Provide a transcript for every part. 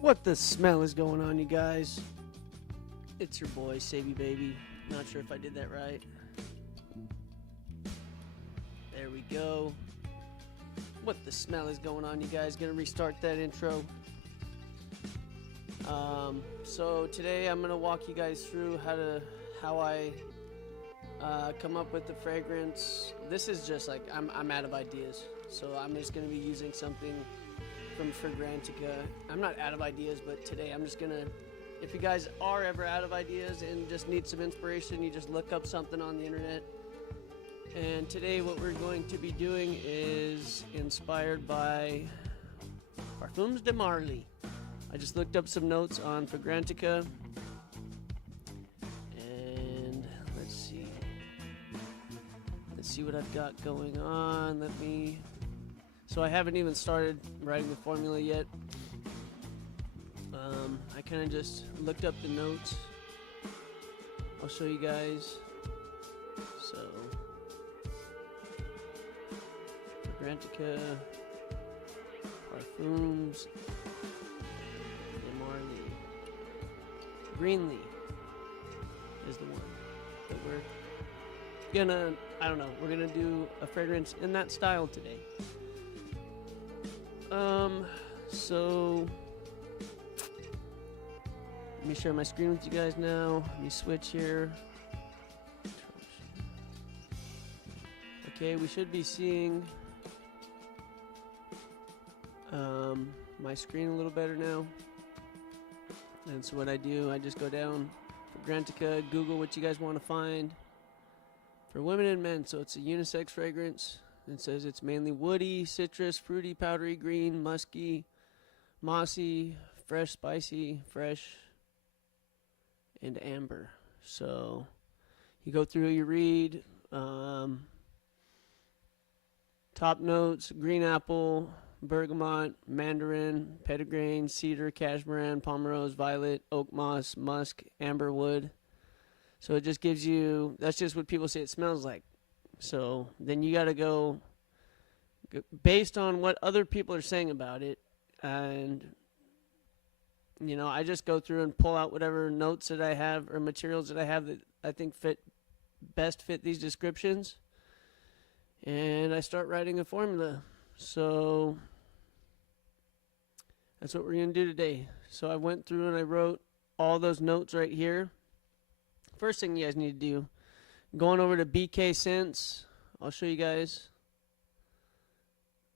What the smell is going on, you guys? It's your boy, Savvy Baby. Not sure if I did that right. There we go. What the smell is going on, you guys? Gonna restart that intro. So today I'm gonna walk you guys through how I come up with the fragrance. This is just like I'm out of ideas, so I'm just gonna be using something from Fragrantica. I'm not out of ideas, but today I'm just gonna, if you guys are ever out of ideas and just need some inspiration, you just look up something on the internet. And today what we're going to be doing is inspired by Parfums de Marly. I just looked up some notes on Fragrantica, and let's see what I've got going on. So I haven't even started writing the formula yet. I kind of just looked up the notes. I'll show you guys. So, Fragrantica, Parfums de Marly. Greenly is the one that we're gonna, we're gonna do a fragrance in that style today. So let me share my screen with you guys now. Let me switch here. Okay, we should be seeing my screen a little better now. And so what I do, I just go down Fragrantica, Google what you guys want to find for women and men. So it's a unisex fragrance. It says it's mainly woody, citrus, fruity, powdery, green, musky, mossy, fresh, spicy, fresh, and amber. So you go through, you read top notes: green apple, bergamot, mandarin, petitgrain, cedar, cashmere, pomerose, violet, oak moss, musk, amber wood. So it just gives you, that's just what people say it smells like. So then you got to go based on what other people are saying about it. And, I just go through and pull out whatever notes that I have or materials that I have that I think best fit these descriptions. And I start writing a formula. So that's what we're going to do today. So I went through and I wrote all those notes right here. First thing you guys need to do, going over to BK Scents. I'll show you guys.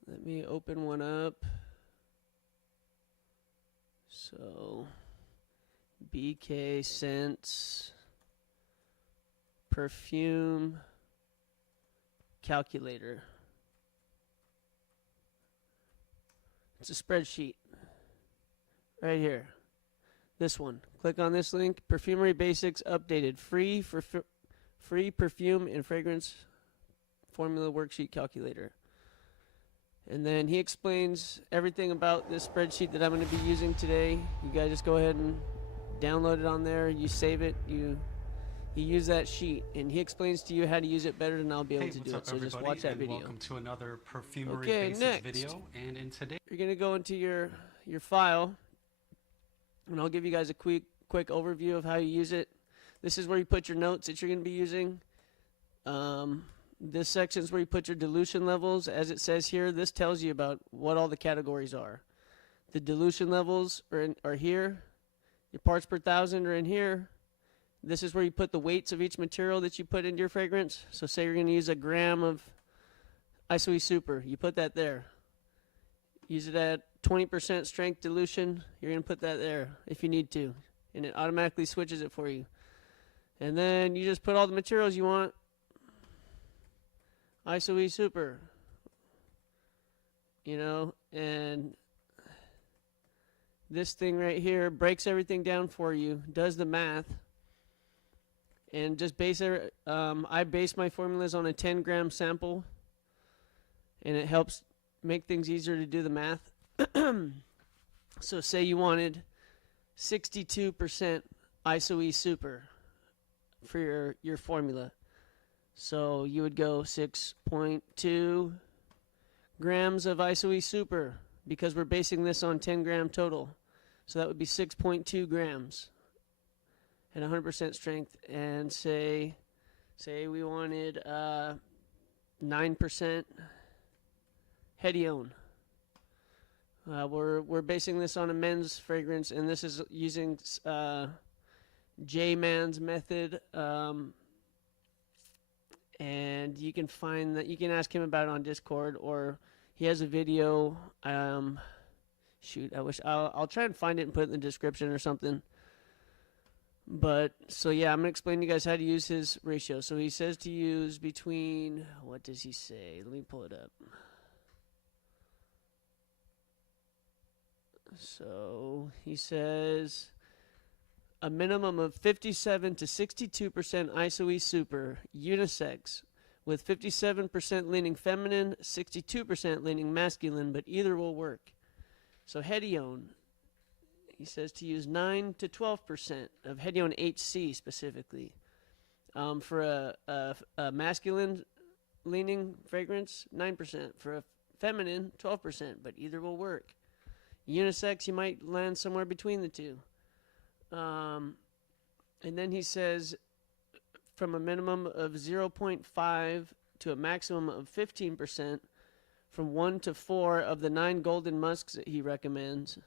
Let me open one up. So, BK Scents Perfume Calculator. It's a spreadsheet right here. This one. Click on this link. Perfumery Basics Updated. Free perfume and fragrance formula worksheet calculator. And then he explains everything about this spreadsheet that I'm going to be using today. You guys just go ahead and download it on there. You save it. You use that sheet, and he explains to you how to use it better than I'll be able to do it. So just watch that video. Welcome to another Perfumery Basics video. And in today, you're going to go into your file, and I'll give you guys a quick overview of how you use it. This is where you put your notes that you're going to be using. This section is where you put your dilution levels. As it says here, this tells you about what all the categories are. The dilution levels are here. Your parts per thousand are in here. This is where you put the weights of each material that you put into your fragrance. So say you're going to use a gram of ISOE Super. You put that there. Use it at 20% strength dilution. You're going to put that there if you need to. And it automatically switches it for you. And then you just put all the materials you want. ISOE Super. And this thing right here breaks everything down for you, does the math, and just I base my formulas on a 10-gram sample, and it helps make things easier to do the math. So say you wanted 62% ISOE Super for your formula. So you would go 6.2 grams of ISOE Super because we're basing this on 10 gram total. So that would be 6.2 grams at 100% strength. And say we wanted 9% Hedione. We're basing this on a men's fragrance, and this is using J-Man's method. And you can find that, you can ask him about it on Discord, or he has a video. Shoot, I wish I'll try and find it and put it in the description or something. But so yeah, I'm gonna explain to you guys how to use his ratio. So he says to use between, what does he say? Let me pull it up. So he says a minimum of 57 to 62% ISOE super unisex, with 57% leaning feminine, 62% leaning masculine, but either will work. So Hedione, he says to use 9 to 12% of Hedione HC specifically. For a masculine leaning fragrance, 9%. For a feminine, 12%, but either will work. Unisex, you might land somewhere between the two. And then he says from a minimum of 0.5 to a maximum of 15%, from 1 to 4 of the 9 golden musks that he recommends,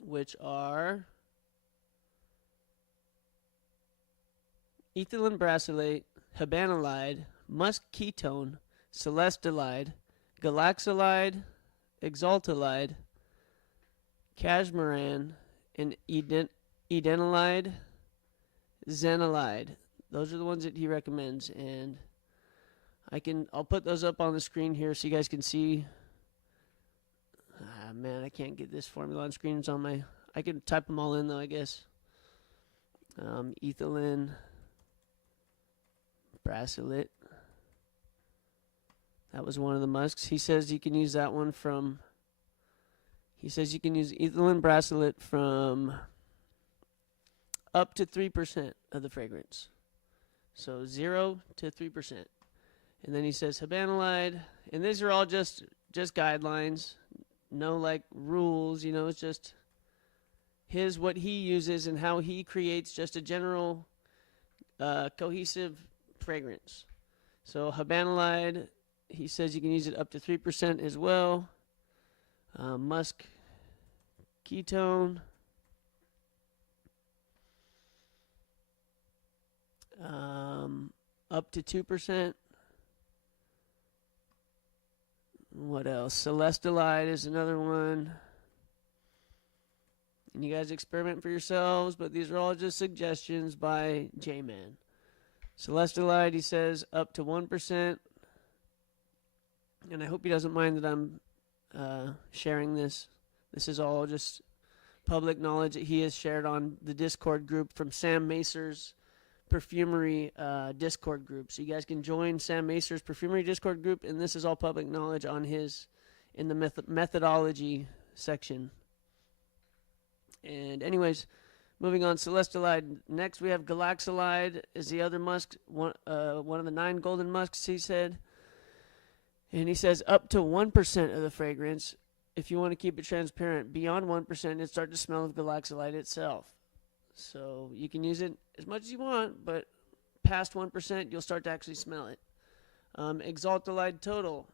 which are ethylene brassylate, habanolide, musk ketone, celestolide, galaxolide, exaltolide, cashmeran, and edenolide, zenolide. Those are the ones that he recommends, and I'll put those up on the screen here so you guys can see. Man, I can't get this formula on screen. It's on my, I can type them all in though, I guess. Ethylene bracelet. That was one of the musks. He says you can use that one from, he says you can use ethylene bracelet from up to 3% of the fragrance. So 0 to 3%. And then he says habanolide, and these are all just guidelines, no like rules, you know, it's just what he uses and how he creates just a general cohesive fragrance. So habanolide, he says you can use it up to 3% as well. Musk ketone, up to 2%. What else? Celestolide is another one. And you guys experiment for yourselves, but these are all just suggestions by J-Man. Celestolide, he says, up to 1%. And I hope he doesn't mind that I'm sharing this. This is all just public knowledge that he has shared on the Discord group from Sam Macer's perfumery Discord group. So you guys can join Sam Macer's perfumery Discord group, and this is all public knowledge on his, in the methodology section. And anyways, moving on, celestolide. Next we have galaxolide is the other musk, one of the 9 golden musks, he said. And he says up to 1% of the fragrance. If you want to keep it transparent, beyond 1%, it starts to smell of galaxolide itself. So you can use it as much as you want, but past 1%, you'll start to actually smell it. Exaltolide total.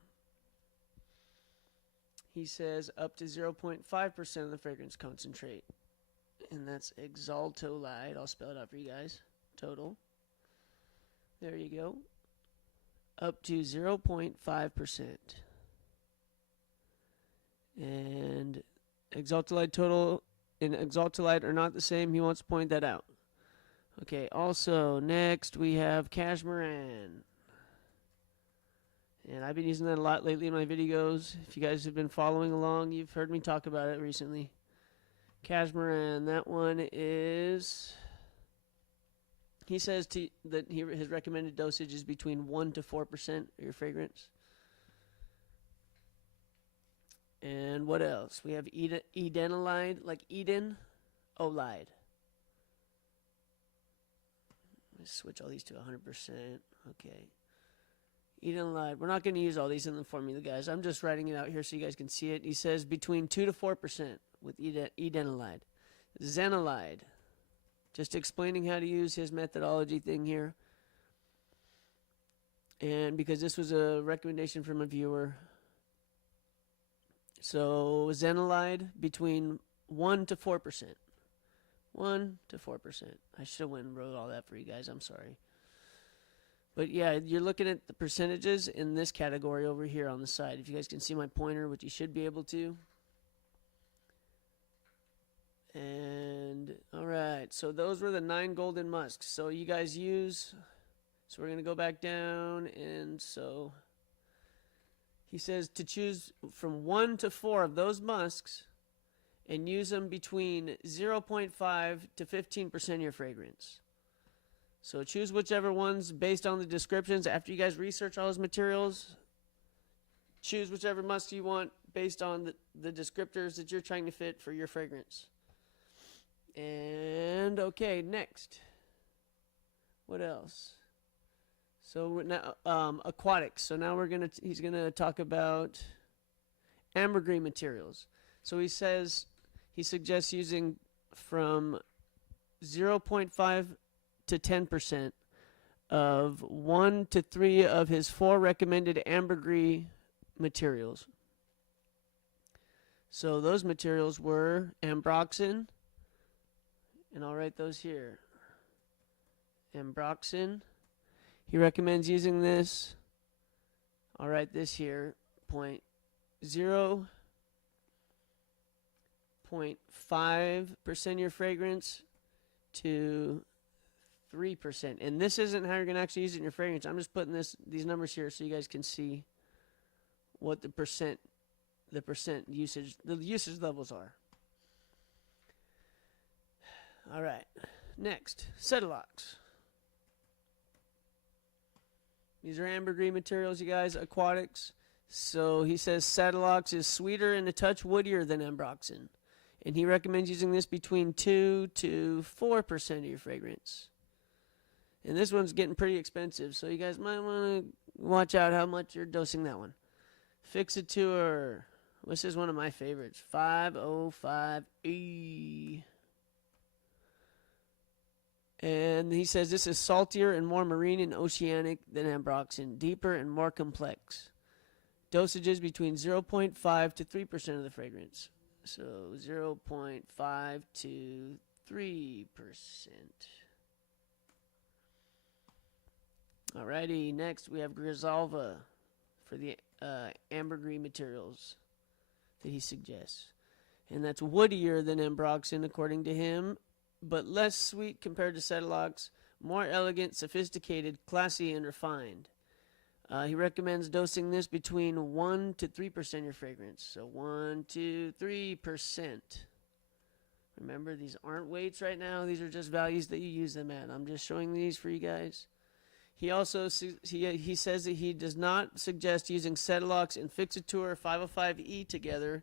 He says up to 0.5% of the fragrance concentrate. And that's exaltolide. I'll spell it out for you guys. Total. There you go. Up to 0.5%. And exaltolide total and exaltolide are not the same. He wants to point that out. Okay, also, next we have cashmeran. And I've been using that a lot lately in my videos. If you guys have been following along, you've heard me talk about it recently. Cashmeran, that one is, he says that his recommended dosage is between 1 to 4% of your fragrance. And what else? We have edenolide, like Eden olide. Let's switch all these to 100%. Okay. Edenolide. We're not going to use all these in the formula, guys. I'm just writing it out here so you guys can see it. He says between 2 to 4%, with edenolide. Zenolide. Just explaining how to use his methodology thing here. And because this was a recommendation from a viewer. So zenolide between 1 to 4%. 1 to 4%. I should have went and wrote all that for you guys. I'm sorry. But yeah, you're looking at the percentages in this category over here on the side. If you guys can see my pointer, which you should be able to. And all right, so those were the 9 golden musks. So you guys use, so we're going to go back down, and so he says to choose from 1 to 4 of those musks and use them between 0.5 to 15% of your fragrance. So choose whichever ones based on the descriptions. After you guys research all those materials, choose whichever musk you want based on the descriptors that you're trying to fit for your fragrance. And okay, next. What else? So now aquatics. So now he's gonna talk about ambergris materials. So he suggests using from 0.5 to 10% of 1 to 3 of his 4 recommended ambergris materials. So those materials were ambroxan, and I'll write those here. Ambroxan. He recommends using this. I'll write this here. 0.5% of your fragrance to 3%. And this isn't how you're going to actually use it in your fragrance. I'm just putting these numbers here so you guys can see what the percent usage, the usage levels are. All right. Next, Cetilox. These are ambergris materials, you guys, aquatics. So he says Cetilox is sweeter and a touch woodier than ambroxan. And he recommends using this between 2 to 4% of your fragrance. And this one's getting pretty expensive, so you guys might want to watch out how much you're dosing that one. Fixateur. This is one of my favorites. 505E. And he says this is saltier and more marine and oceanic than ambroxan, deeper and more complex. Dosages between 0.5 to 3% of the fragrance. So 0.5 to 3%. Alrighty, next we have Grisalva for the ambergris materials that he suggests. And that's woodier than ambroxan according to him, but less sweet compared to Cetilox, more elegant, sophisticated, classy, and refined. He recommends dosing this between 1 to 3% of your fragrance. So 1 to 3%. Remember, these aren't weights right now. These are just values that you use them at. I'm just showing these for you guys. He also he says that he does not suggest using Cetilox and Fixateur 505E together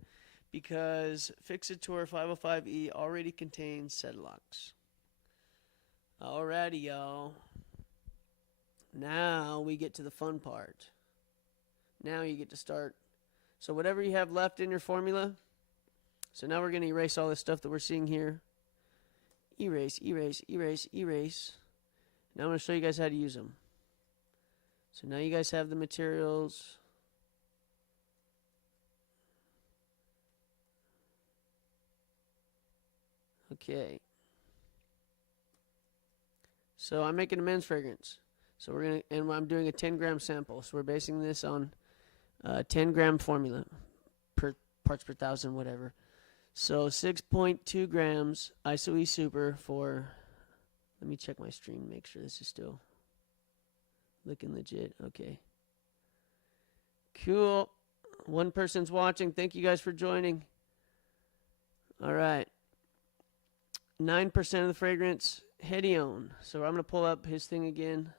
because Fixateur 505E already contains Cetilox. Alrighty, y'all. Now we get to the fun part. Now you get to start. So whatever you have left in your formula. So now we're going to erase all this stuff that we're seeing here. Erase, erase, erase, erase. Now I'm going to show you guys how to use them. So now you guys have the materials. Okay. So I'm making a men's fragrance. So we're gonna, and I'm doing a 10-gram sample. So we're basing this on 10-gram formula per parts per thousand, whatever. So 6.2 grams ISO-E Super for. Let me check my stream, make sure this is still looking legit. Okay. Cool. One person's watching. Thank you guys for joining. All right. 9% of the fragrance, Hedione. So I'm going to pull up his thing again.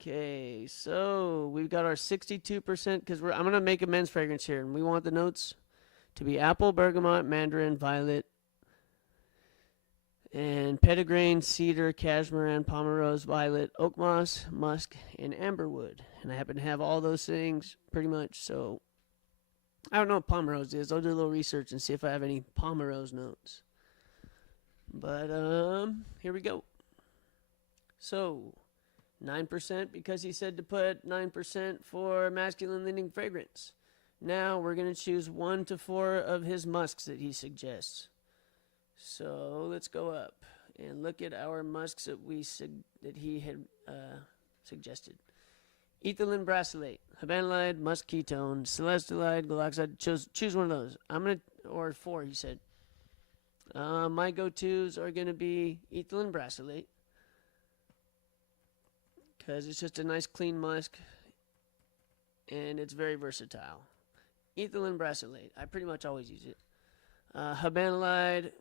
Okay, so we've got our 62% because I'm going to make a men's fragrance here, and we want the notes to be apple, bergamot, mandarin, violet, and petitgrain, cedar, cashmere, pomerose, violet, oak moss, musk, and amberwood. And I happen to have all those things pretty much. So I don't know what Pomerose is. I'll do a little research and see if I have any Pomerose notes. But here we go. So 9% because he said to put 9% for masculine leaning fragrance. Now we're going to choose 1 to 4 of his musks that he suggests. So let's go up and look at our musks that he had suggested. Ethylene brassylate, habanolide, musk ketone, celestolide, glycoside. Choose one of those. Or 4, he said. My go-tos are going to be ethylene brassylate, because it's just a nice clean musk and it's very versatile. Ethylene brassylate, I pretty much always use it. Habanolide,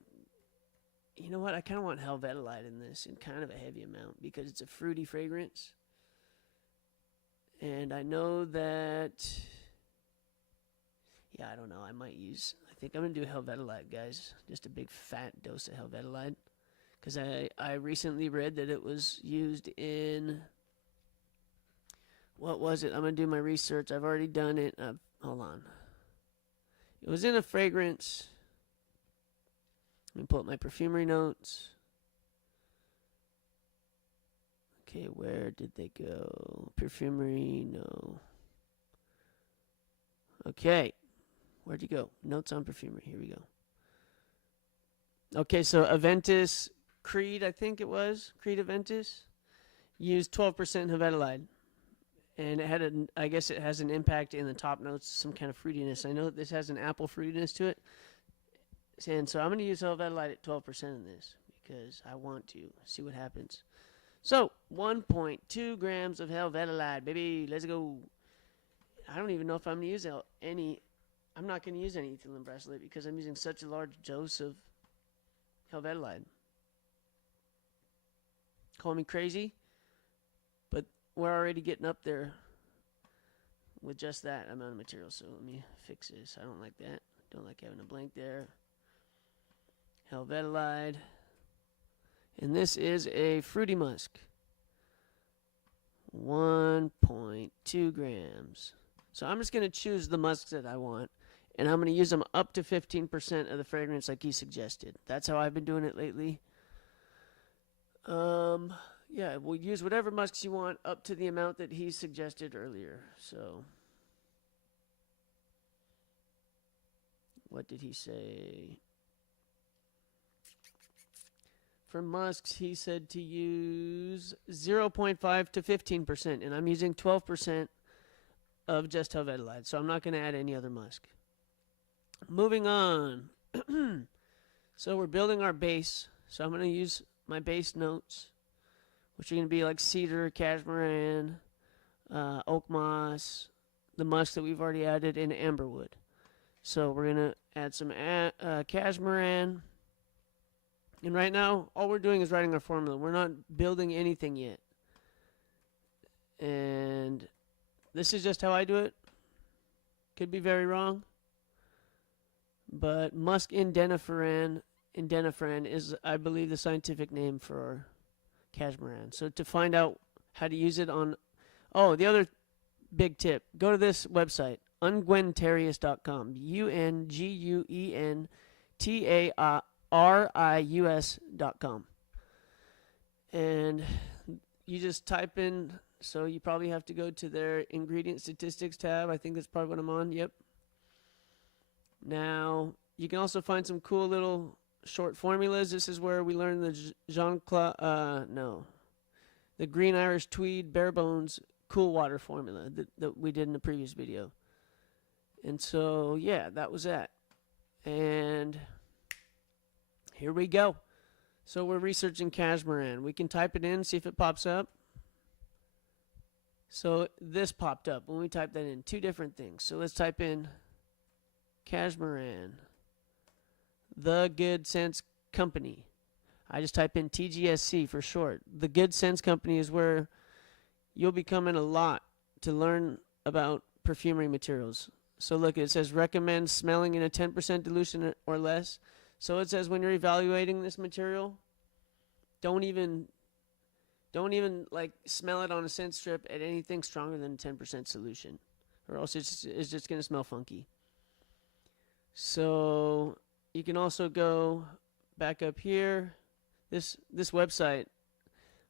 you know what? I kind of want helvetolide in this in kind of a heavy amount because it's a fruity fragrance. And I know that, yeah, I don't know. I think I'm going to do helvetolide, guys. Just a big fat dose of helvetolide. Because I recently read that it was used in, what was it? I'm going to do my research. I've already done it. Hold on. It was in a fragrance. Let me pull up my perfumery notes. Okay, where did they go? Perfumery, no. Okay, where'd you go? Notes on perfumery, here we go. Okay, so Aventus Creed, I think it was, Creed Aventus, used 12% helvetolide. And it had I guess it has an impact in the top notes, some kind of fruitiness. I know that this has an apple fruitiness to it. And so I'm going to use helvetolide at 12% in this because I want to see what happens. So 1.2 grams of helvetolide, baby. Let's go. I don't even know if I'm going to use any. I'm not going to use any ethylene brassylate because I'm using such a large dose of helvetolide. Call me crazy, but we're already getting up there with just that amount of material. So let me fix this. I don't like that. Don't like having a blank there. Helvetolide. And this is a fruity musk. 1.2 grams. So I'm just going to choose the musks that I want. And I'm going to use them up to 15% of the fragrance like he suggested. That's how I've been doing it lately. Yeah, we'll use whatever musks you want up to the amount that he suggested earlier. So, what did he say? For musks, he said to use 0.5 to 15%, and I'm using 12% of just helvetolide, so I'm not going to add any other musk. Moving on. So we're building our base, so I'm going to use my base notes, which are going to be like cedar, cashmeran, oak moss, the musk that we've already added, and amberwood. So we're going to add some cashmeran. And right now, all we're doing is writing our formula. We're not building anything yet. And this is just how I do it. Could be very wrong. But musk indeniferan is, I believe, the scientific name for cashmeran. So to find out how to use it on... Oh, the other big tip. Go to this website, unguentarius.com. UNGUENTARIUS.com. And you just type in, so you probably have to go to their ingredient statistics tab. I think that's probably what I'm on. Yep. Now, you can also find some cool little short formulas. This is where we learn the the Green Irish Tweed Bare Bones Cool Water formula that we did in the previous video. And so, yeah, that was that. And here we go. So we're researching cashmeran. We can type it in, see if it pops up. So this popped up when we typed that in. Two different things. So let's type in cashmeran. The Good Sense Company. I just type in TGSC for short. The Good Sense Company is where you'll be coming a lot to learn about perfumery materials. So look, it says recommend smelling in a 10% dilution or less. So it says when you're evaluating this material, don't even like smell it on a scent strip at anything stronger than 10% solution, or else it's just going to smell funky. So you can also go back up here. This website.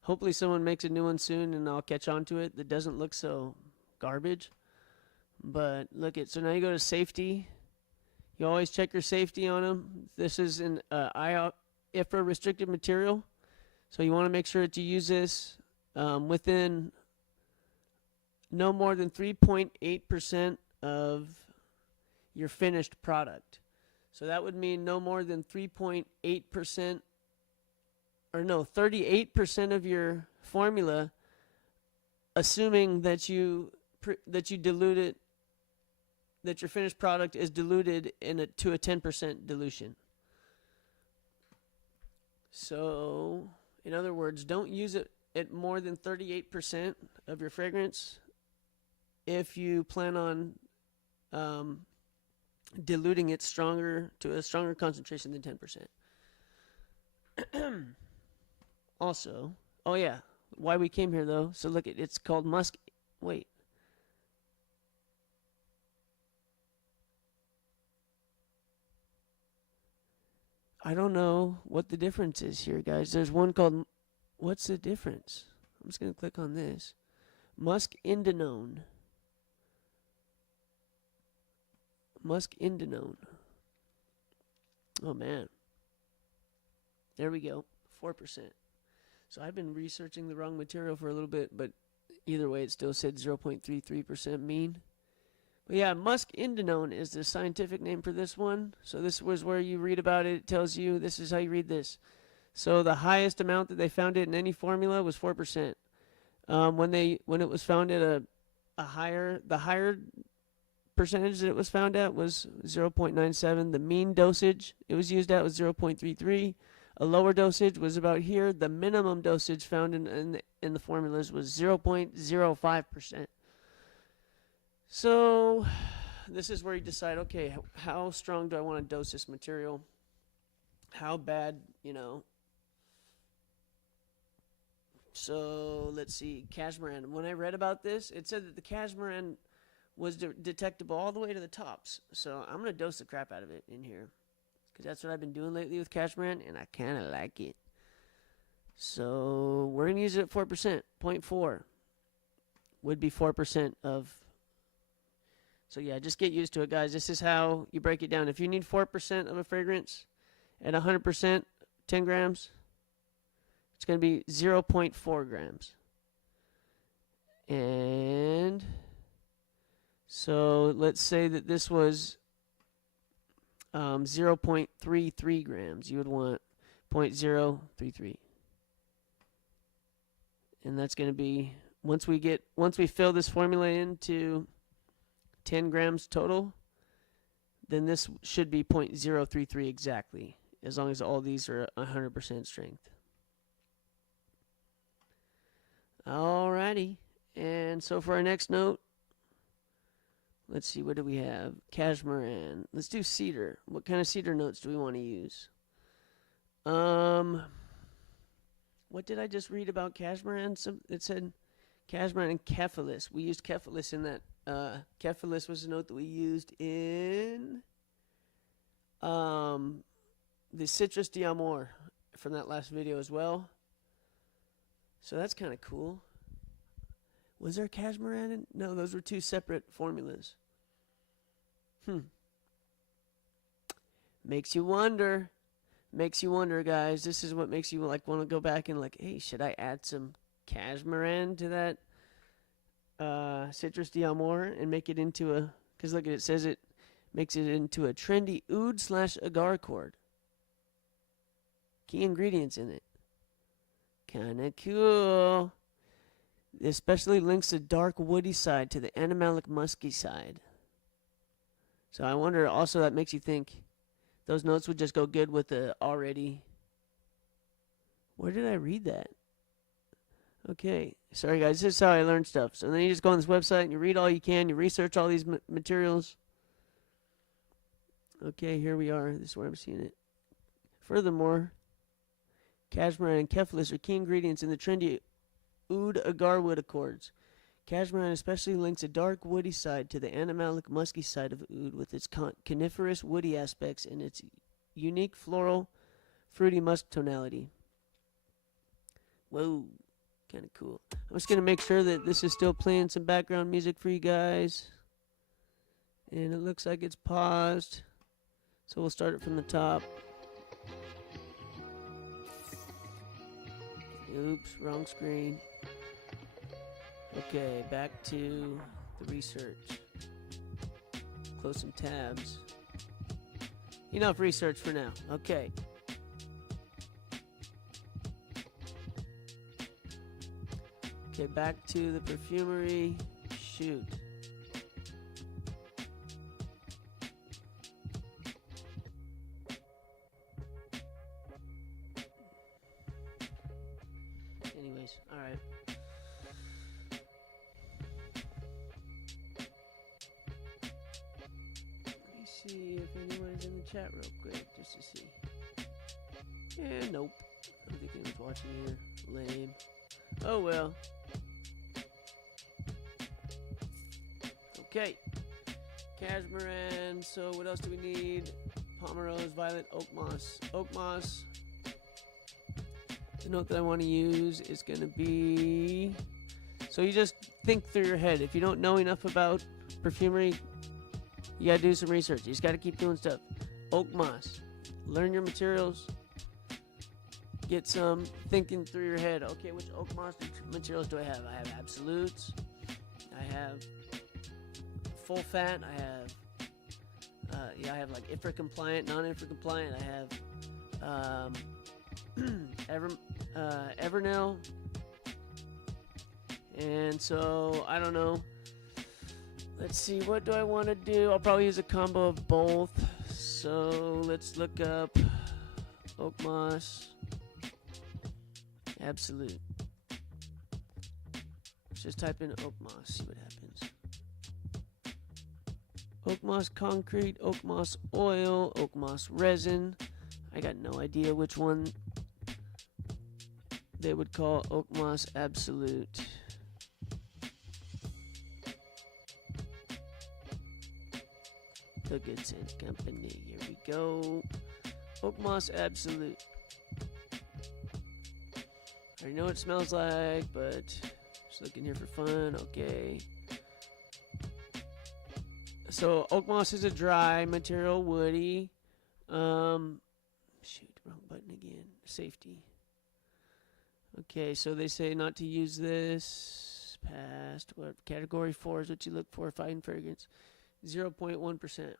Hopefully someone makes a new one soon, and I'll catch on to it. That doesn't look so garbage. But look at, so now you go to safety. You always check your safety on them. This is an IFRA restricted material, so you want to make sure that you use this within no more than 3.8% of your finished product. So that would mean no more than 3.8%, or no, 38% of your formula, assuming that you dilute it, that your finished product is diluted to a 10% dilution. So, in other words, don't use it at more than 38% of your fragrance if you plan on diluting it to a stronger concentration than 10%. Also, oh yeah, why we came here though. So look, it's called musk. Wait. I don't know what the difference is here, guys. There's one called, what's the difference? I'm just going to click on this. Muscindinone. Muscindinone. Oh, man. There we go. 4%. So I've been researching the wrong material for a little bit, but either way, it still said 0.33% mean. But yeah, muscindinone is the scientific name for this one. So this was where you read about it. It tells you, this is how you read this. So the highest amount that they found it in any formula was 4%. When it was found at the higher percentage that it was found at was 0.97. The mean dosage it was used at was 0.33. A lower dosage was about here. The minimum dosage found in the formulas was 0.05%. So this is where you decide, okay, how strong do I want to dose this material? How bad, you know? So let's see, cashmeran. When I read about this, it said that the cashmeran was detectable all the way to the tops. So I'm going to dose the crap out of it in here, because that's what I've been doing lately with cashmeran, and I kind of like it. So we're going to use it at 4%. 0.4 would be 4% of... So yeah, just get used to it, guys. This is how you break it down. If you need 4% of a fragrance at 100%, 10 grams, it's going to be 0.4 grams. And so let's say that this was 0.33 grams. You would want 0.033. And that's going to be, once we fill this formula into 10 grams total, then this should be 0.033 exactly, as long as all these are 100% strength. Alrighty, and so for our next note, let's see, what do we have? Cashmeran. Let's do cedar. What kind of cedar notes do we want to use? What did I just read about cashmeran? It said cashmeran and cephalus. We used cephalus in that. Cephalus was a note that we used in the Citrus d'Amour from that last video as well. So that's kind of cool. Was there cashmeran in? No, those were two separate formulas. Makes you wonder. Makes you wonder, guys. This is what makes you like want to go back and like, hey, should I add some cashmeran to that Citrus d'Amour and make it into a, because look at it, says it makes it into a trendy oud/agar cord. Key ingredients in it. Kind of cool. It especially links the dark woody side to the animalic musky side. So I wonder also, that makes you think those notes would just go good with the already. Where did I read that? Okay, sorry guys, this is how I learn stuff. So then you just go on this website and you read all you can, you research all these materials. Okay, here we are. This is where I'm seeing it. Furthermore, cashmere and cephalus are key ingredients in the trendy oud agar wood accords. Cashmere especially links a dark woody side to the animalic musky side of oud with its coniferous woody aspects and its unique floral fruity musk tonality. Whoa, kind of cool. I'm just going to make sure that this is still playing some background music for you guys. And it looks like it's paused. So we'll start it from the top. Oops, wrong screen. Okay, back to the research. Close some tabs. Enough research for now. Okay. Okay, back to the perfumery. Shoot. Anyways, alright. Let me see if anyone's in the chat real quick, just to see. Yeah, nope. I don't think anyone's watching either. Lame. Oh well. Okay. Cashmere. So what else do we need? Pomerose, violet, oak moss. Oak moss. The note that I want to use is going to be... So you just think through your head. If you don't know enough about perfumery, you got to do some research. You just got to keep doing stuff. Oak moss. Learn your materials. Get some thinking through your head. Okay, which oak moss materials do I have? I have absolutes. I have full fat. I have like IFRA compliant, non-IFRA compliant. I have Evernell. And so I don't know. Let's see, what do I want to do? I'll probably use a combo of both. So let's look up oak moss absolute. Let's just type in oak moss, see what happens. Oak moss concrete, oak moss oil, oak moss resin. I got no idea which one they would call oak moss absolute. The Goods and Company. Here we go. Oak moss absolute. I already know what it smells like, but just looking here for fun. Okay. So oak moss is a dry material, woody. Shoot, wrong button again. Safety. Okay, so they say not to use this. Past. What category 4 is what you look for? Fine fragrance. 0.1%.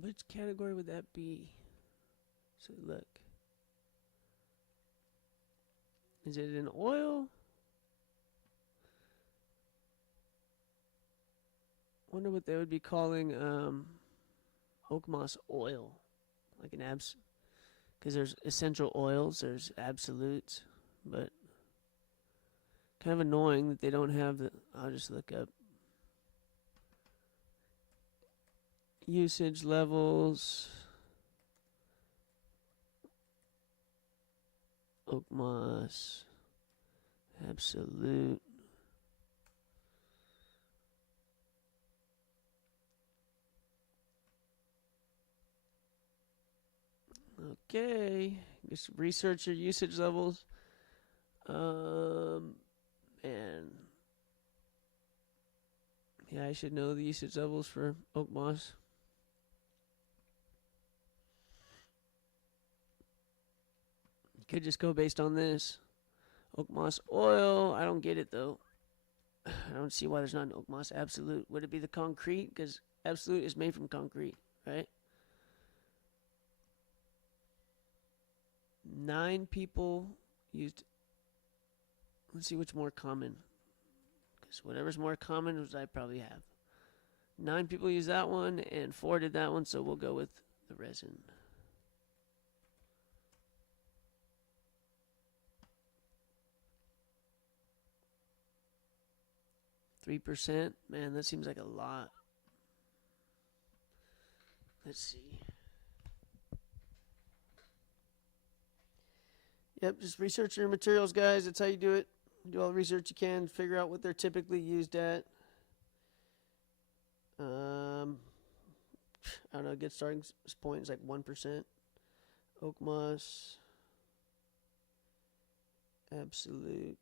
Which category would that be? So look. Is it an oil? Wonder what they would be calling oak moss oil. Like an because there's essential oils, there's absolutes, but kind of annoying that they don't have the... I'll just look up usage levels. Oak moss absolute. Okay, just research your usage levels. And yeah, I should know the usage levels for oak moss. You could just go based on this. Oak moss oil, I don't get it though. I don't see why there's not an oak moss absolute. Would it be the concrete? Because absolute is made from concrete, right? 9 people used. Let's see what's more common. Because whatever's more common is I probably have. 9 people use that one, and 4 did that one, so we'll go with the resin. %. Man, that seems like a lot. Let's see. Yep, just research your materials, guys. That's how you do it. Do all the research you can, figure out what they're typically used at. I don't know, good starting point is like 1%. Oak moss. Absolute.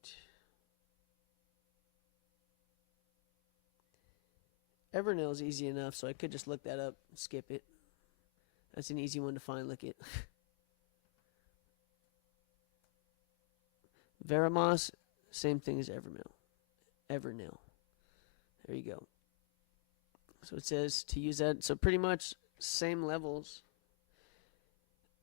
Evernail is easy enough, so I could just look that up, skip it. That's an easy one to find, look it. Veramos, same thing as Evernail. There you go. So it says to use that. So pretty much same levels.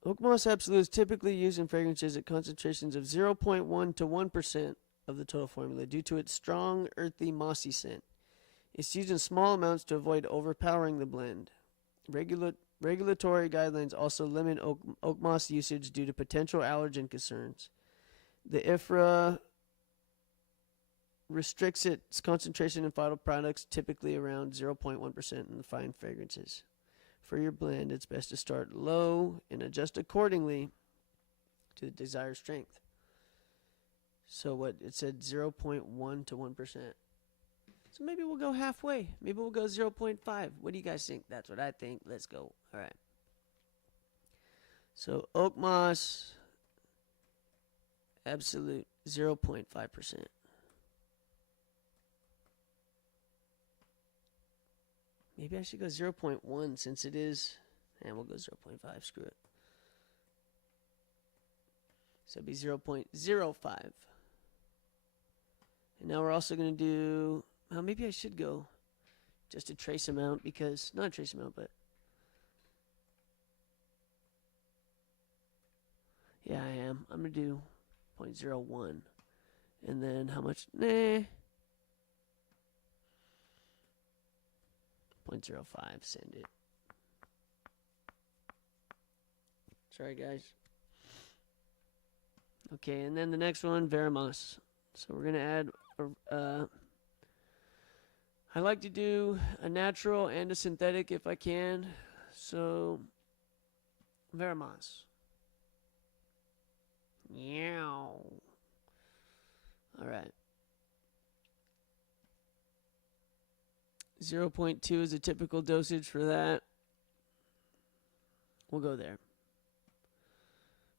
Oak moss absolute is typically used in fragrances at concentrations of 0.1 to 1% of the total formula due to its strong, earthy, mossy scent. It's used in small amounts to avoid overpowering the blend. Regulatory guidelines also limit oak moss usage due to potential allergen concerns. The IFRA restricts its concentration in final products, typically around 0.1% in the fine fragrances. For your blend, it's best to start low and adjust accordingly to the desired strength. So what it said, 0.1 to 1%. So maybe we'll go halfway. Maybe we'll go 0.5. What do you guys think? That's what I think. Let's go. All right. So oak moss, absolute 0.5%. Maybe I should go 0.1 since it is, and we'll go 0.5, screw it. So it'd be 0.05. And now we're also going to do, well, maybe I should go just a trace amount because, not a trace amount, but, yeah, I am. I'm going to do 0.01. And then how much? 0.05, send it. Sorry, guys. Okay, and then the next one, Veramos. So we're going to add, I like to do a natural and a synthetic if I can. So, Veramos. Meow. All right. 0.2 is a typical dosage for that. We'll go there.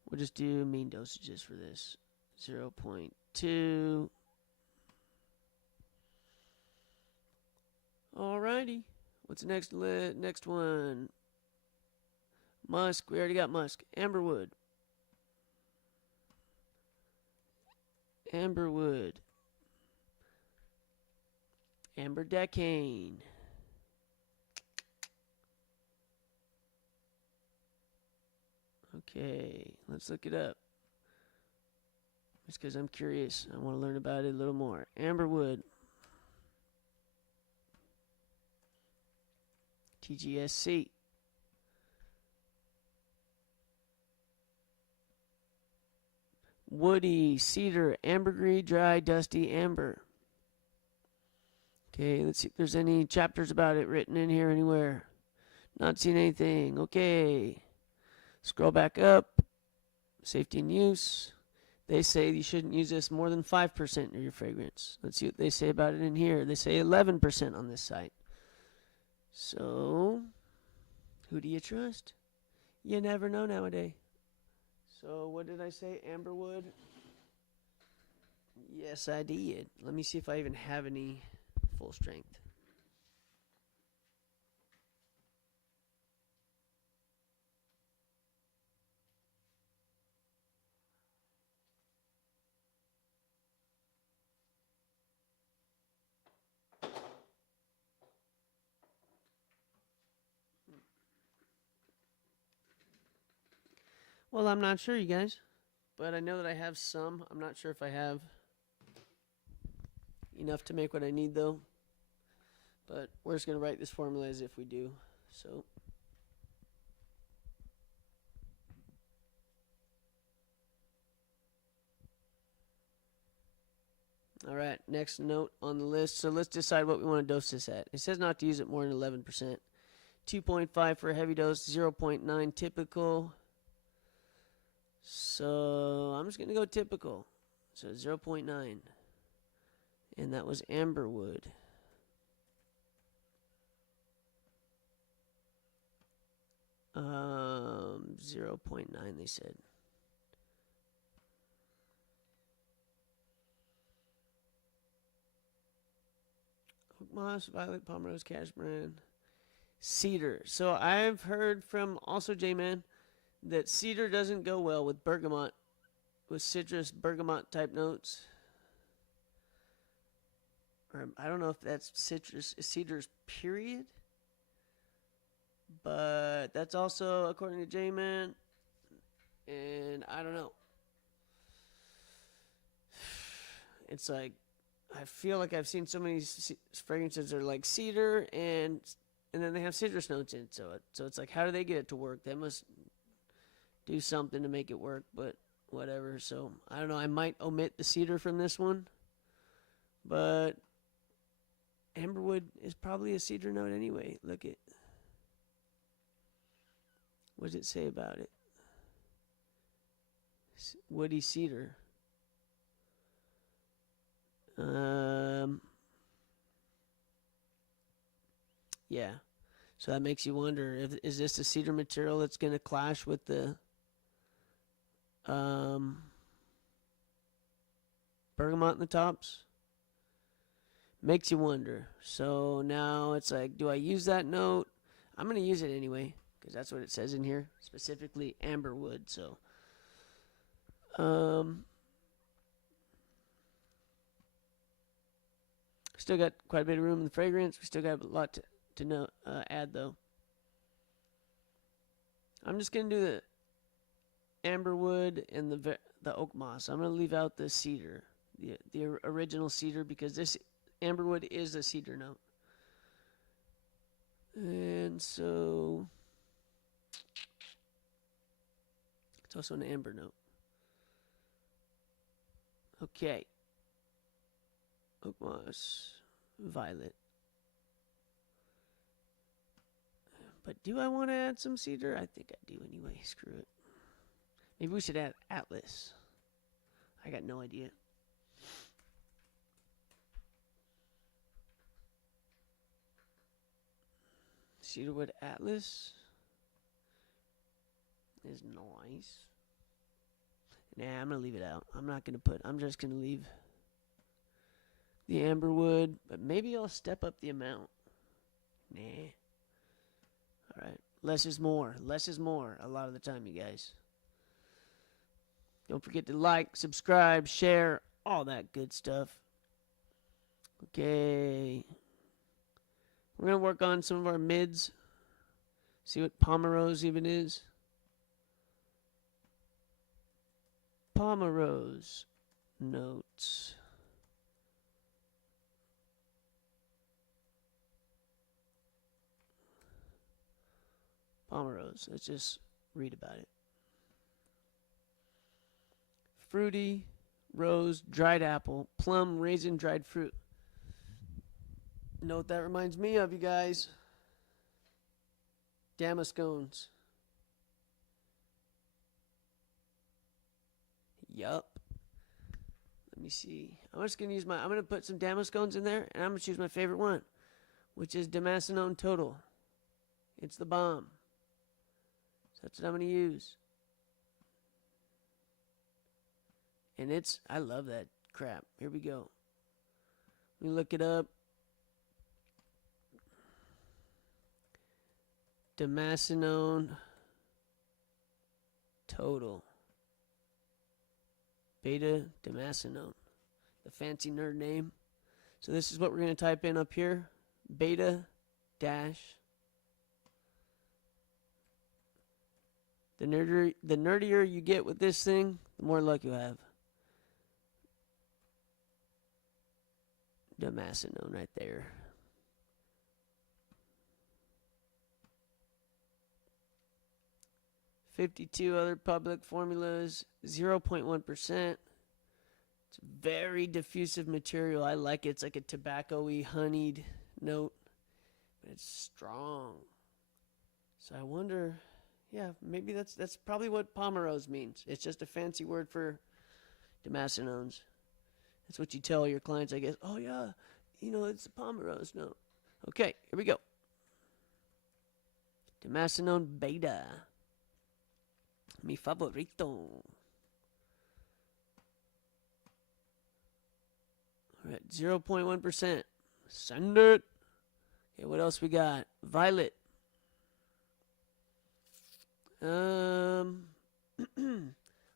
We'll just do mean dosages for this. 0.2. Alrighty. What's the next one? Musk. We already got musk. Amberwood. Amberwood. Amberdecane. Okay, let's look it up. Just because I'm curious. I want to learn about it a little more. Amberwood. TGSC. Woody, cedar, ambergris, dry, dusty, amber. Okay, let's see if there's any chapters about it written in here anywhere. Not seeing anything. Okay. Scroll back up. Safety and use. They say you shouldn't use this more than 5% of your fragrance. Let's see what they say about it in here. They say 11% on this site. So, who do you trust? You never know nowadays. So, what did I say? Amberwood? Yes, I did. Let me see if I even have any full strength. Well, I'm not sure, you guys. But I know that I have some. I'm not sure if I have enough to make what I need, though. But we're just going to write this formula as if we do. So, all right, next note on the list. So let's decide what we want to dose this at. It says not to use it more than 11%. 2.5 for a heavy dose, 0.9 typical. So I'm just going to go typical. So 0.9. And that was amberwood. 0.9 they said. Oak moss, violet, pomerose, cashmere, cedar. So I've heard from also J-Man that cedar doesn't go well with bergamot, with citrus bergamot type notes. Or I don't know if that's cedar's period. But that's also according to J-Man. And I don't know. It's like, I feel like I've seen so many fragrances that are like cedar and then they have citrus notes in it. So it's like, how do they get it to work? They must do something to make it work, but whatever. So I don't know. I might omit the cedar from this one. But amberwood is probably a cedar note anyway. Look at. What does it say about it? Woody cedar. Yeah. So that makes you wonder, is this a cedar material that's going to clash with the bergamot in the tops? Makes you wonder. So now it's like, do I use that note? I'm going to use it anyway, because that's what it says in here, specifically amberwood. So still got quite a bit of room in the fragrance. We still got a lot to add though. I'm just gonna do the amberwood and the oak moss. I'm gonna leave out the cedar, the original cedar, because this amberwood is a cedar note. And so it's also an amber note. Okay. Oak moss, violet. But do I want to add some cedar? I think I do anyway. Screw it. Maybe we should add atlas. I got no idea. Cedarwood atlas is nice. Nah, I'm going to leave it out. I'm just going to leave the amberwood, but maybe I'll step up the amount. Nah. All right. Less is more. Less is more a lot of the time, you guys. Don't forget to like, subscribe, share, all that good stuff. Okay. We're going to work on some of our mids. See what Pomerose even is. Pomerose notes. Pomerose. Let's just read about it. Fruity, rose, dried apple, plum, raisin, dried fruit. Know what that reminds me of, you guys? Damascones. Yup. Let me see. I'm going to put some Damascones in there, and I'm going to choose my favorite one, which is Damascene Total. It's the bomb. So that's what I'm going to use. And I love that crap. Here we go. Let me look it up. Damascene Total. Beta Damascene. The fancy nerd name. So this is what we're going to type in up here. Beta dash. The nerdier you get with this thing, the more luck you have. Damascene right there. $52 other public formulas, 0.1%. It's very diffusive material. I like it. It's like a tobacco-y, honeyed note, but it's strong. So I wonder, Yeah, maybe that's probably what pomerose means. It's just a fancy word for Damascenones. That's what you tell your clients, I guess. Oh yeah, it's a pomerose. No. Okay, here we go. Damascenone beta. Mi favorito. All right, 0.1%. Send it. Okay, what else we got? Violet.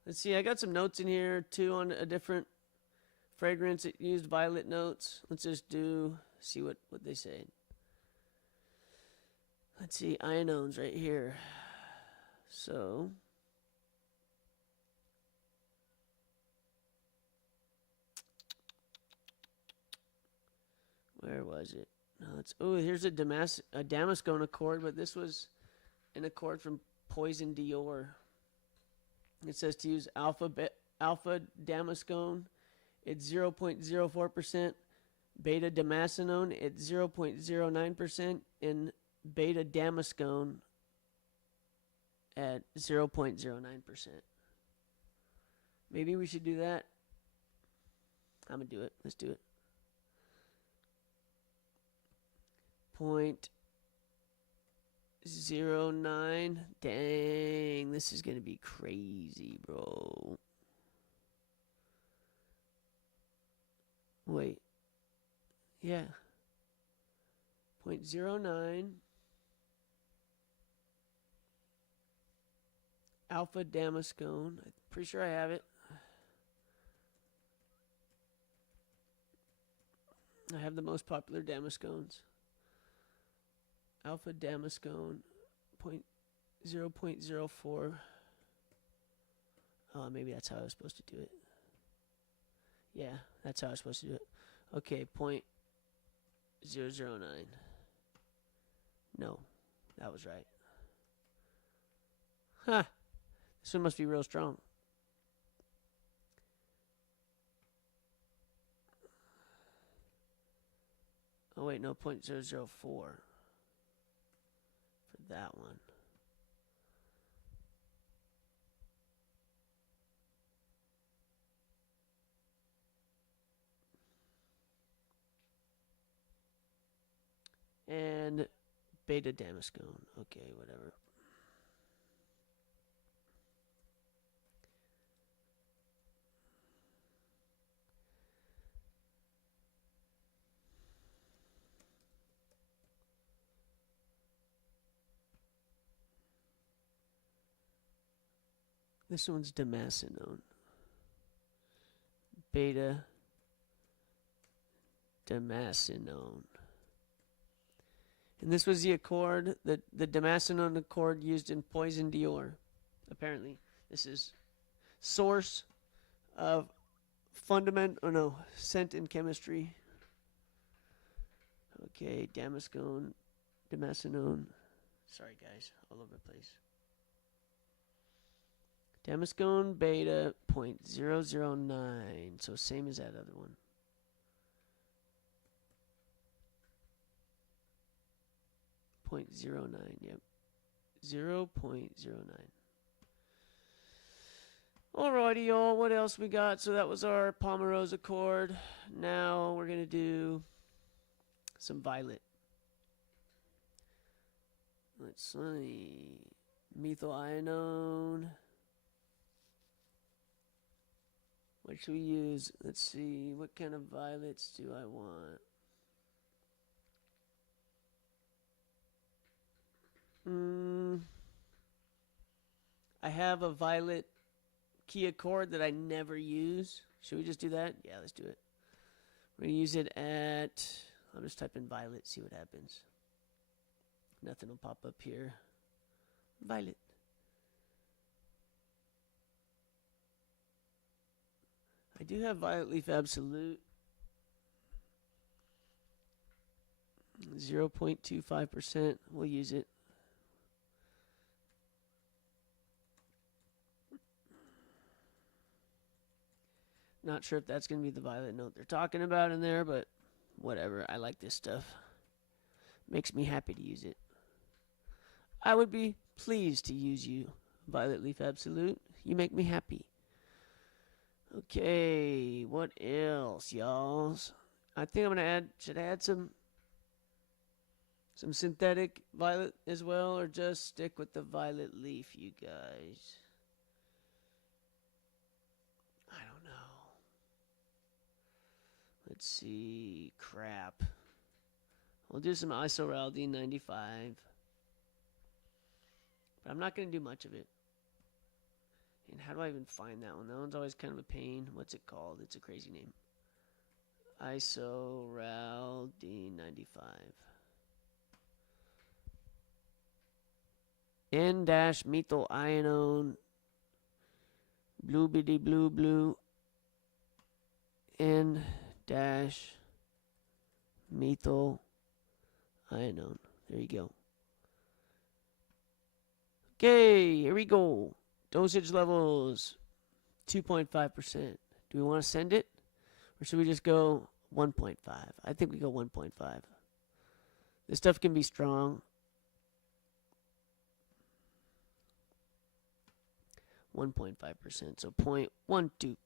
Let's see. I got some notes in here too on a different fragrance that used violet notes. Let's just see what they say. Let's see, ionones right here. So where was it? No, here's a Damascone accord, but this was an accord from Poison Dior. It says to use alpha Damascone at 0.04%, beta Damascenone at 0.09%, and beta Damascone at 0.09%. Maybe we should do that. I'm going to do it. Let's do it. 0.09. Dang, this is going to be crazy, bro. Wait. Yeah. 0.09. Alpha Damascone. I'm pretty sure I have it. I have the most popular Damascones. Alpha Damascone 0.04. Oh, maybe that's how I was supposed to do it. Yeah, that's how I was supposed to do it. Okay, 0.009. No, that was right. Huh. This one must be real strong. Oh, wait, no, 0.004 for that one. And beta Damascone. Okay, whatever. This one's Damascenone. Beta Damascenone. And this was the accord, the Damascenone accord used in Poison Dior. Apparently, this is source of scent and chemistry. Okay, Damascenone. Sorry, guys, all over the place. Damascone beta 0.009, so same as that other one. .09, yep. 0.09. Alrighty, y'all. What else we got? So that was our Pomerose Accord. Now we're going to do some violet. Let's see. Methylione. What should we use? Let's see. What kind of violets do I want? I have a violet key accord that I never use. Should we just do that? Yeah, let's do it. We're going to use it at... I'll just type in violet, see what happens. Nothing will pop up here. Violet. I do have Violet Leaf Absolute. 0.25%. We'll use it. Not sure if that's going to be the violet note they're talking about in there, but whatever. I like this stuff. Makes me happy to use it. I would be pleased to use you, Violet Leaf Absolute. You make me happy. Okay, what else, y'all? I think I'm gonna should I add some synthetic violet as well, or just stick with the violet leaf, you guys? I don't know. Let's see. Crap. We'll do some isoraldine 95. But I'm not going to do much of it. And how do I even find that one? That one's always kind of a pain. What's it called? It's a crazy name. Isoraldine 95. N-methyl-ionone. Blue. N-methyl-ionone. There you go. Okay, here we go. Dosage levels 2.5%. Do we want to send it? Or should we just go 1.5? I think we go 1.5. This stuff can be strong. 1.5%. So 0.125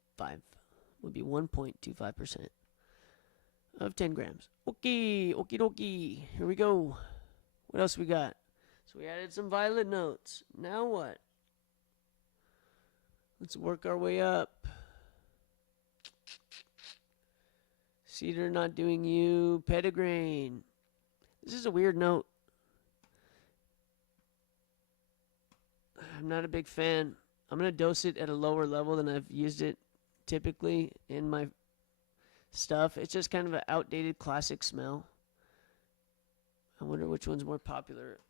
would be 1.25% of 10 grams. Okay, okie dokie. Here we go. What else we got? So we added some violet notes. Now what? Let's work our way up. Cedar not doing you. Petitgrain. This is a weird note. I'm not a big fan. I'm going to dose it at a lower level than I've used it typically in my stuff. It's just kind of an outdated classic smell. I wonder which one's more popular.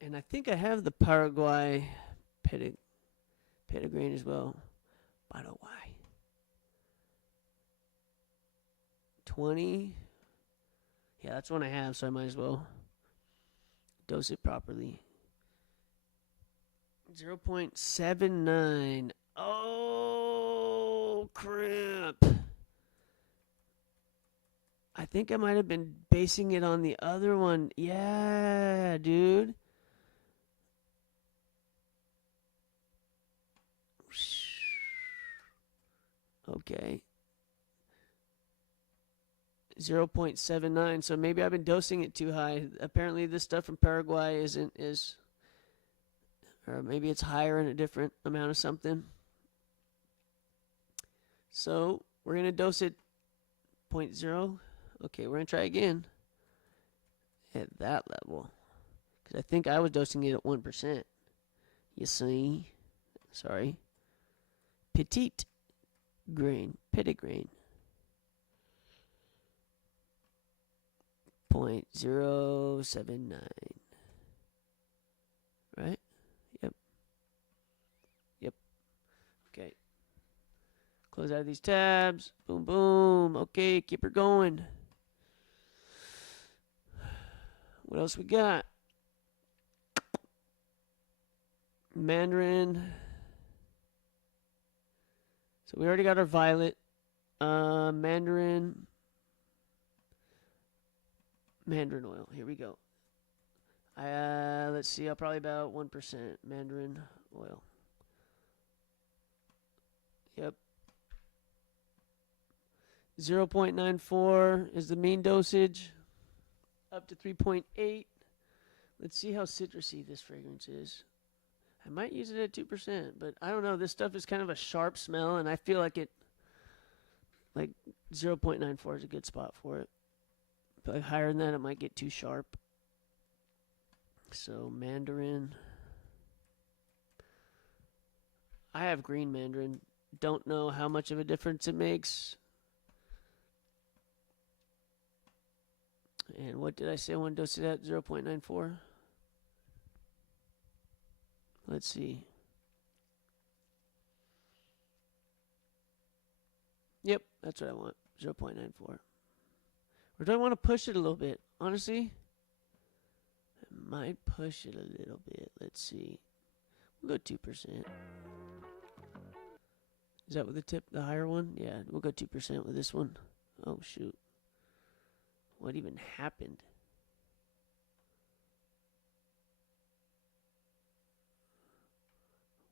And I think I have the Paraguay Petitgrain as well. I don't know why. 20. Yeah, that's one I have, so I might as well dose it properly. 0.79. Oh, crap. I think I might have been basing it on the other one. Yeah, dude. Okay. 0.79. So maybe I've been dosing it too high. Apparently this stuff from Paraguay isn't as, or maybe it's higher in a different amount of something. So we're going to dose it 0.0. Okay, we're going to try again at that level. Because I think I was dosing it at 1%. You see? Sorry. Petitgrain. Petitgrain. 0.079. Right? Yep. Okay. Close out of these tabs. Boom, boom. Okay, keep her going. What else we got? Mandarin. So we already got our violet. Mandarin oil. Here we go. Let's see. I'll probably about 1% mandarin oil. Yep. 0.94 is the mean dosage. Up to 3.8. Let's see how citrusy this fragrance is. I might use it at 2%, but I don't know. This stuff is kind of a sharp smell, and I feel like 0.94 is a good spot for it. But higher than that, it might get too sharp. So, mandarin. I have green mandarin. Don't know how much of a difference it makes. And what did I say I want to dose it at? 0.94? Let's see. Yep, that's what I want. 0.94. Or do I want to push it a little bit? Honestly, I might push it a little bit. Let's see. We'll go 2%. Is that with the higher one? Yeah, we'll go 2% with this one. Oh, shoot. What even happened?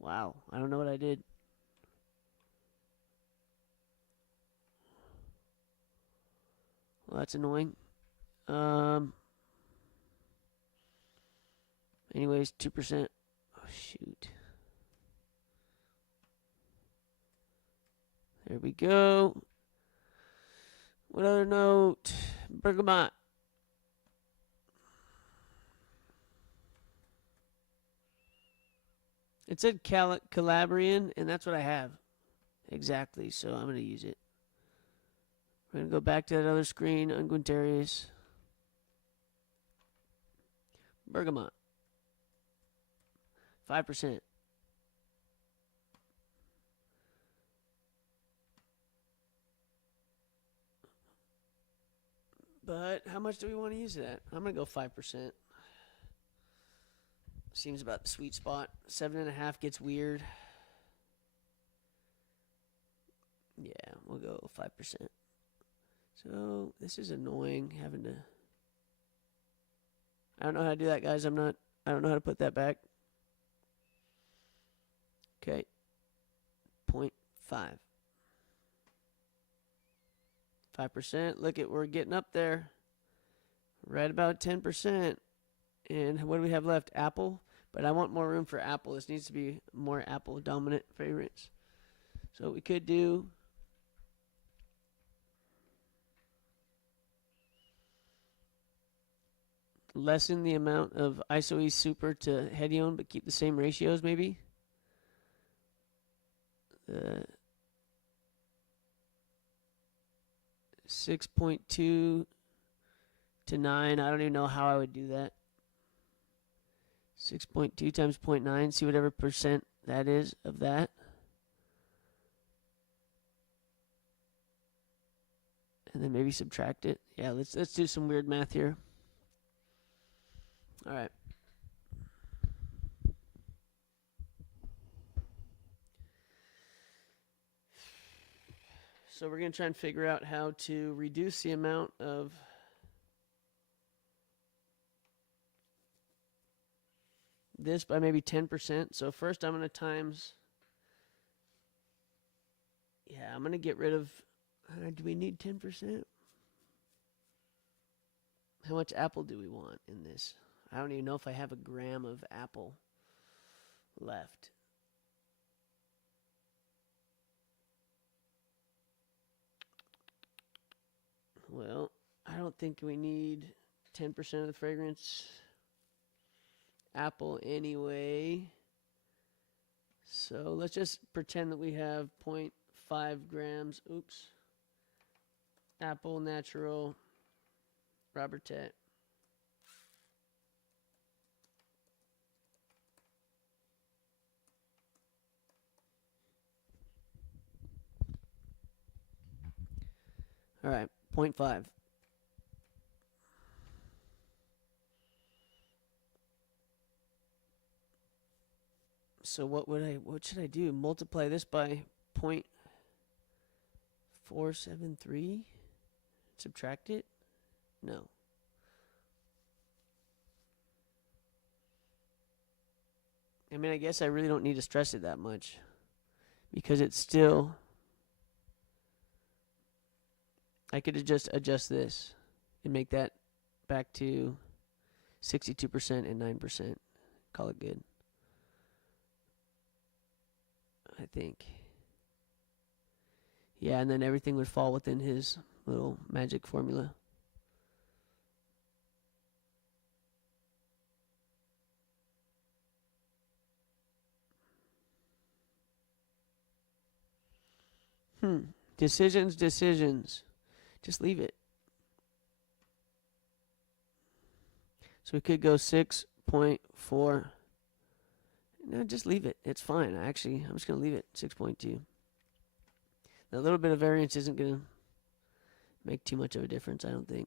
Wow, I don't know what I did. Well, that's annoying. Anyways, 2%. Oh, shoot. There we go. What other note? Bergamot. It said Calabrian, and that's what I have. Exactly, so I'm going to use it. We're going to go back to that other screen, Unguentarius. Bergamot. 5%. But how much do we want to use that? I'm going to go 5%. Seems about the sweet spot. 7.5 gets weird. Yeah, we'll go 5%. So this is annoying having to. I don't know how to do that, guys. I don't know how to put that back. Okay. 0.5. 5%. Look at, we're getting up there. Right about 10%. And what do we have left? Apple. But I want more room for apple. This needs to be more apple dominant favorites. So what we could do. Lessen the amount of ISO-E Super to Hedione, but keep the same ratios maybe. 6.2 to 9. I don't even know how I would do that. 6.2 times 0.9. See whatever percent that is of that. And then maybe subtract it. Yeah, let's do some weird math here. All right. So we're going to try and figure out how to reduce the amount of this by maybe 10%. So first I'm going to times, I'm going to get rid of, do we need 10%? How much apple do we want in this? I don't even know if I have a gram of apple left. Well, I don't think we need 10% of the fragrance apple anyway. So let's just pretend that we have 0.5 grams. Oops. Apple natural Robertet. All right, 0.5. So what should I do? Multiply this by 0.473? Subtract it? No. I mean, I guess I really don't need to stress it that much because it's still, I could just adjust this and make that back to 62% and 9%. Call it good. I think. Yeah, and then everything would fall within his little magic formula. Decisions. Just leave it. So we could go 6.4. No, just leave it. It's fine. Actually, I'm just going to leave it 6.2. A little bit of variance isn't going to make too much of a difference, I don't think.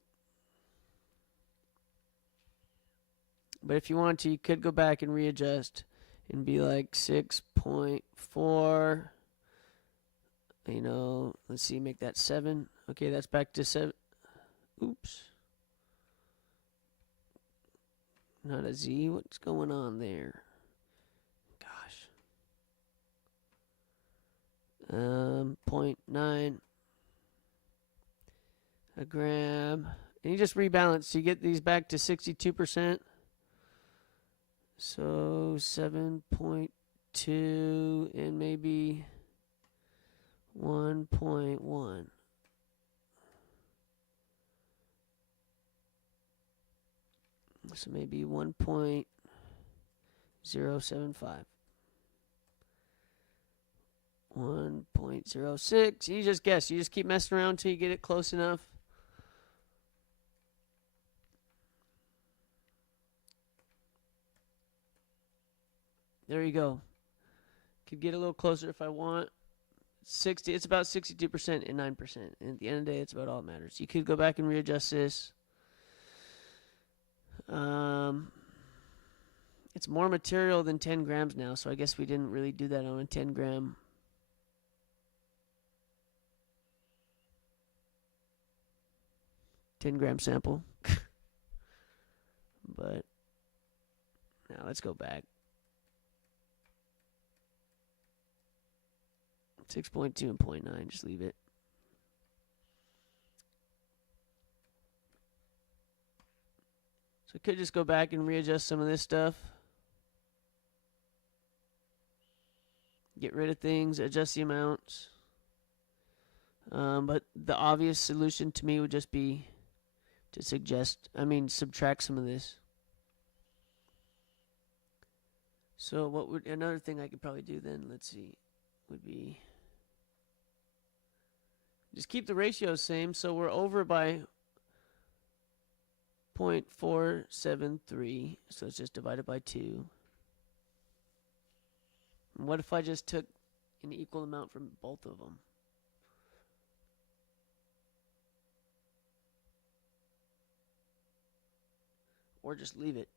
But if you want to, you could go back and readjust and be like 6.4. You know, let's see, make that 7. Okay, that's back to 7. Oops. Not a Z. What's going on there? Gosh. 7.9 a gram. And you just rebalance. So you get these back to 62%. So 7.2 and maybe 1.1. So maybe 1.075. 1.06. You just guess. You just keep messing around until you get it close enough. There you go. Could get a little closer if I want. 60. It's about 62% and 9%. And at the end of the day, it's about all that matters. You could go back and readjust this. It's more material than 10 grams now, so I guess we didn't really do that on a 10 gram. Sample. But now let's go back. 6.2 and 0.9, just leave it. So I could just go back and readjust some of this stuff. Get rid of things, adjust the amounts. But the obvious solution to me would just be to subtract some of this. So what would another thing I could probably do then, let's see, would be just keep the ratios same, so we're over by 0.473, so it's just divided by 2. And what if I just took an equal amount from both of them? Or just leave it.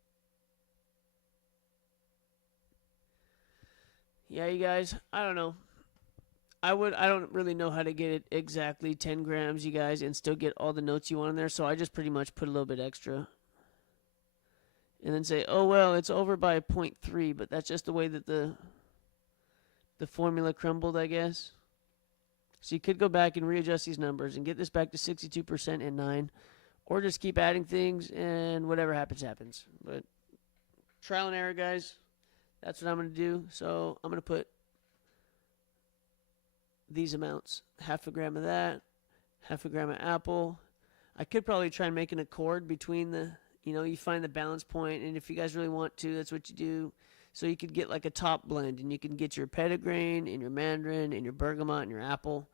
Yeah, you guys, I don't know. I don't really know how to get it exactly 10 grams, you guys, and still get all the notes you want in there, so I just pretty much put a little bit extra. And then say, oh, well, it's over by 0.3, but that's just the way that the formula crumbled, I guess. So you could go back and readjust these numbers and get this back to 62% and 9, or just keep adding things, and whatever happens, happens. But trial and error, guys. That's what I'm going to do. So I'm going to put these amounts. 0.5 gram of that, 0.5 gram of apple. I could probably try and make an accord between the, you find the balance point, and if you guys really want to, that's what you do. So you could get like a top blend, and you can get your petitgrain and your mandarin and your bergamot and your apple,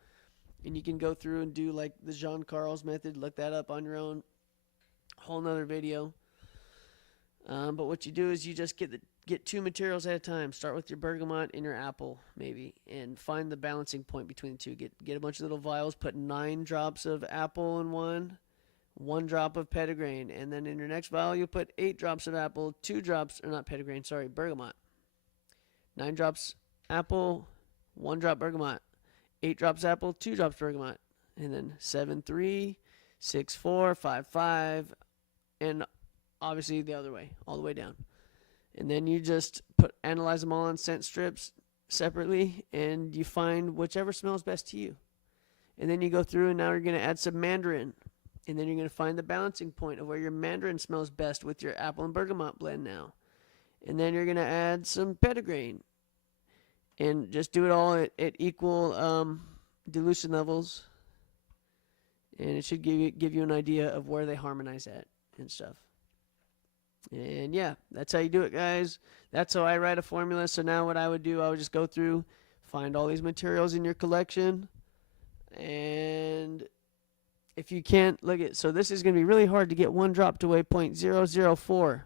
and you can go through and do like the Jean Carl's method. Look that up on your own. Whole nother video. But what you do is you just get 2 materials at a time. Start with your bergamot and your apple, maybe, and find the balancing point between the two. Get a bunch of little vials, put 9 drops of apple in one drop of petitgrain, and then in your next vial you'll put 8 drops of apple, 2 drops, or not petitgrain, sorry, bergamot. 9 drops apple, 1 drop bergamot. 8 drops apple, 2 drops bergamot. And then 7, 3, 6, 4, 5, 5, and obviously the other way, all the way down. And then you just analyze them all on scent strips separately, and you find whichever smells best to you. And then you go through, and now you're going to add some mandarin. And then you're going to find the balancing point of where your mandarin smells best with your apple and bergamot blend now. And then you're going to add some petitgrain. And just do it all at equal dilution levels. And it should give you an idea of where they harmonize at and stuff. And yeah, that's how you do it, guys. That's how I write a formula. So now what I would do, I would just go through, find all these materials in your collection, and if you can't, look at, so this is going to be really hard to get 1 drop to weigh 0.004.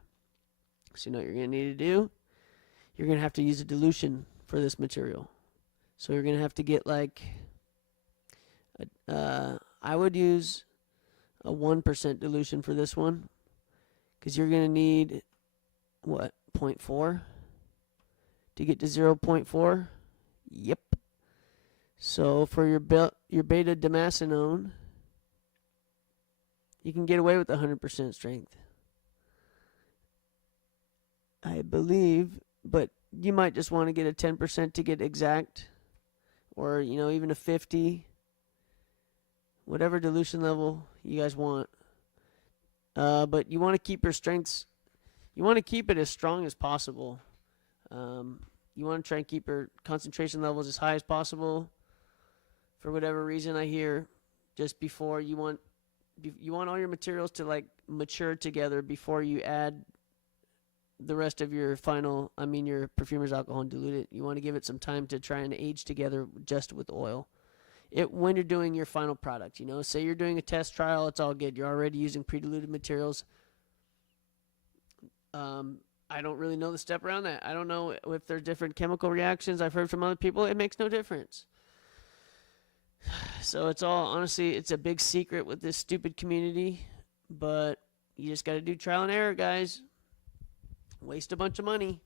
So you know what you're going to need to do? You're going to have to use a dilution for this material. So you're going to have to get like, I would use a 1% dilution for this one. Because you're going to need, what, 0.4 to get to 0.4? Yep. So for your beta-damascenone, you can get away with 100% strength, I believe. But you might just want to get a 10% to get exact, or even a 50, whatever dilution level you guys want. But you want to keep your strengths, you want to keep it as strong as possible. You want to try and keep your concentration levels as high as possible. For whatever reason, I hear just before you want all your materials to like mature together before you add the rest of your your perfumer's alcohol and dilute it. You want to give it some time to try and age together just with oil. When you're doing your final product, say you're doing a test trial, it's all good. You're already using pre-diluted materials. I don't really know the step around that. I don't know if there's different chemical reactions. I've heard from other people it makes no difference. So it's all, honestly, it's a big secret with this stupid community, but you just got to do trial and error, guys. Waste a bunch of money.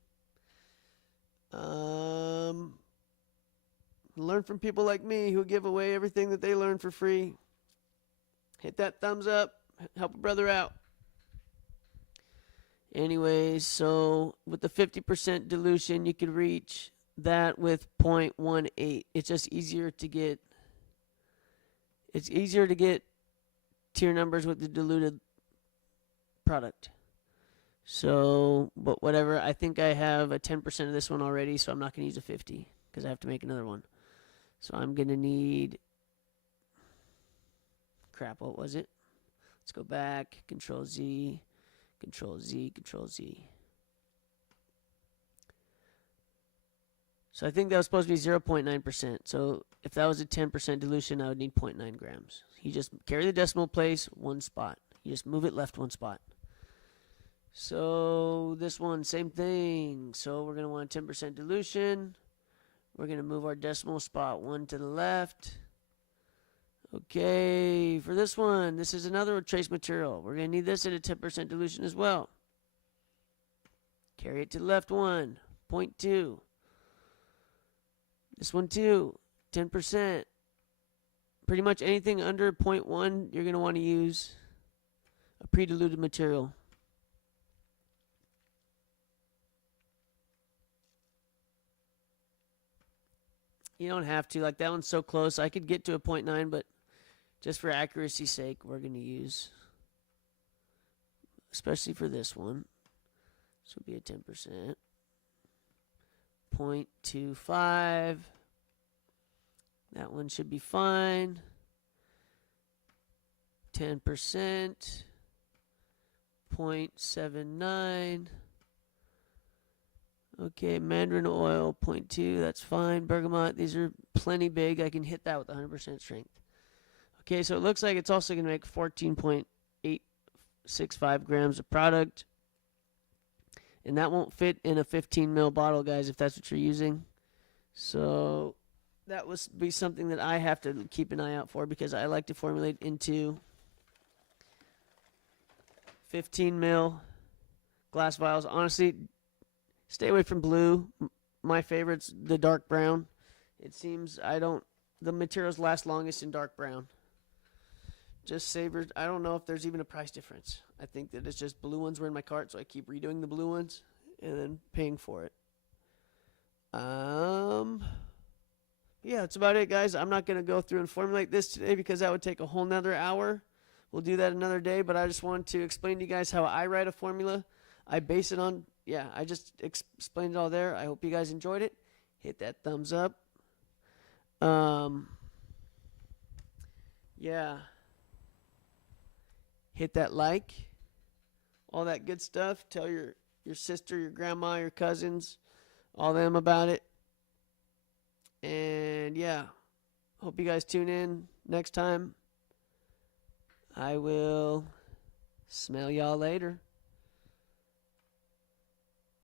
Learn from people like me who give away everything that they learn for free. Hit that thumbs up. Help a brother out. Anyways, so with the 50% dilution, you could reach that with 0.18. It's just easier to get. It's easier to get tier numbers with the diluted product. So, but whatever. I think I have a 10% of this one already, so I'm not going to use a 50 because I have to make another one. So I'm going to need. Crap, what was it? Let's go back. Control Z. Control Z, Control Z. So I think that was supposed to be 0.9%. So if that was a 10% dilution, I would need 0.9 grams. You just carry the decimal place one spot. You just move it left one spot. So this one, same thing. So we're going to want 10% dilution. We're going to move our decimal spot one to the left. Okay, for this one, this is another trace material. We're going to need this at a 10% dilution as well. Carry it to the left one, 0.2. This one too, 10%. Pretty much anything under 0.1, you're going to want to use a pre-diluted material. You don't have to. Like, that one's so close. I could get to a 0.9, but just for accuracy's sake, we're going to use, especially for this one, this will be a 10%. 0.25. That one should be fine. 10%. 0.79. Okay, mandarin oil, 0.2. That's fine. Bergamot, these are plenty big. I can hit that with 100% strength. Okay, so it looks like it's also going to make 14.865 grams of product. And that won't fit in a 15 ml bottle, guys, if that's what you're using. So that would be something that I have to keep an eye out for because I like to formulate into 15 ml glass vials. Honestly, stay away from blue. My favorite's the dark brown. It seems the materials last longest in dark brown. Just savor. I don't know if there's even a price difference. I think that it's just blue ones were in my cart, so I keep redoing the blue ones and then paying for it. Yeah, that's about it, guys. I'm not going to go through and formulate this today because that would take a whole nother hour. We'll do that another day, but I just wanted to explain to you guys how I write a formula. I base it on, I just explained it all there. I hope you guys enjoyed it. Hit that thumbs up. Hit that like, all that good stuff. Tell your sister, your grandma, your cousins, all them about it. And hope you guys tune in next time. I will smell y'all later.